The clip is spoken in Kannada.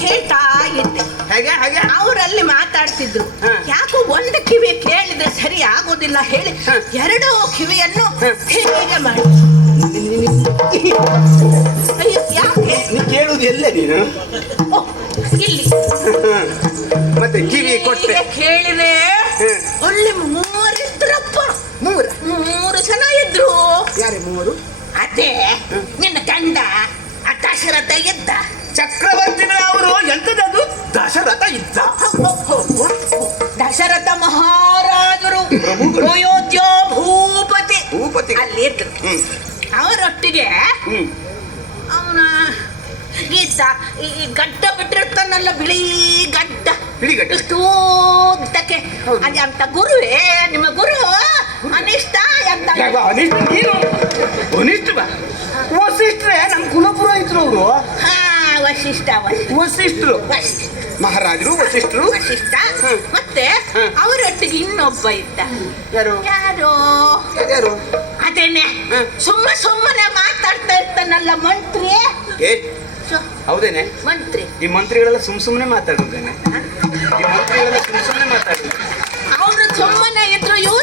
ಕೇಳ್ತಾ ಇದ್ದೆ. ಹಾಗೆ ಹೇಗೆ? ಅವರಲ್ಲಿ ಮಾತಾಡ್ತಿದ್ರು. ಯಾಕೋ ಒಂದು ಕಿವಿ ಕೇಳಿದ್ರೆ ಸರಿ ಆಗೋದಿಲ್ಲ ಹೇಳಿ ಎರಡು ಕಿವಿಯನ್ನು. ಹೀಗೆ ಮಾಡಿ. ಅಯ್ಯೋ ಯಾಕೆ? ನೀ ಕೇಳುವುದು ಎಲ್ಲೇ ನೀನು? ಓ, ಇಲ್ಲಿ. ಮತ್ತೆ ಕಿವಿ ಕೊಟ್ಟೆ. ಹೀಗೆ ಕೇಳಿದೆ. ಅಲ್ಲಿ ಮೂರಿದ್ರಪ್ಪ ಮೂರ ಮೂರು? ಜನ ಇದ್ರು. ಯಾರೇ ಮೂರು? ಅದೇ ನಿನ್ನ ಗಂಡ ಆ ದಶರಥ ಇದ್ದ. ಚಕ್ರವರ್ತಿಗಳ ಅವರು ಎಂತದದು? ದಶರಥ ಇದ್ದ. ದಶರಥ ಮಹಾರಾಜರು. ಅಯೋಧ್ಯ ಭೂಪತಿ ಭೂಪತಿ ಅಲ್ಲಿ ಇದ್ರು. ಅವರೊಟ್ಟಿಗೆ ಅವನ ಈ ಗಡ್ಡ ಬಿಟ್ಟಿರ್ತಾನಲ್ಲ ಬಿಳಿ ಗಡ್ಡ. ಇಷ್ಟು ಉದ್ದಕ್ಕೆ. ಅದೇ ಅಂತ ಗುರುವೇ ನಿಮ್ಮ ಗುರು ಅನಿಷ್ಟ ಅಂತ ಅನಿಷ್ಟ? ನೀನು? ಅನಿಷ್ಟ ಬಾ. ವಸಿಷ್ಠರೇ ನಮ್ಮ ಇದ್ರು ಅವರು. ವಶಿಷ್ಠ ವಶಿಷ್ಠ ಮಹಾರಾಜರು ವಶಿಷ್ಠರು ವಶಿಷ್ಠ. ಮತ್ತೆ. ಅವರೊಟ್ಟಿಗೆ ಇನ್ನೊಬ್ಬ ಇದ್ದ. ಯಾರು? ಯಾರು? ಯಾರು? ಅದೇನೆ. ಸುಮ್ಮ ಸುಮ್ಮನೆ ಮಾತಾಡ್ತಾ ಇರ್ತಾನಲ್ಲ ಮಂತ್ರಿ. ಹೌದೇನೆ? ಮಂತ್ರಿ. ಈ ಮಂತ್ರಿಗಳೆಲ್ಲ ಸುಮ್ ಸುಮ್ಮನೆ ಮಾತಾಡೋದೇನೆ ಈ ಮಂತ್ರಿಗಳೆಲ್ಲ ಸುಮ್ ಸುಮ್ಮನೆ ಮಾತಾಡೋದು ಅವರು ಸುಮ್ಮನೆ ಇದ್ರು ಇವ್ರು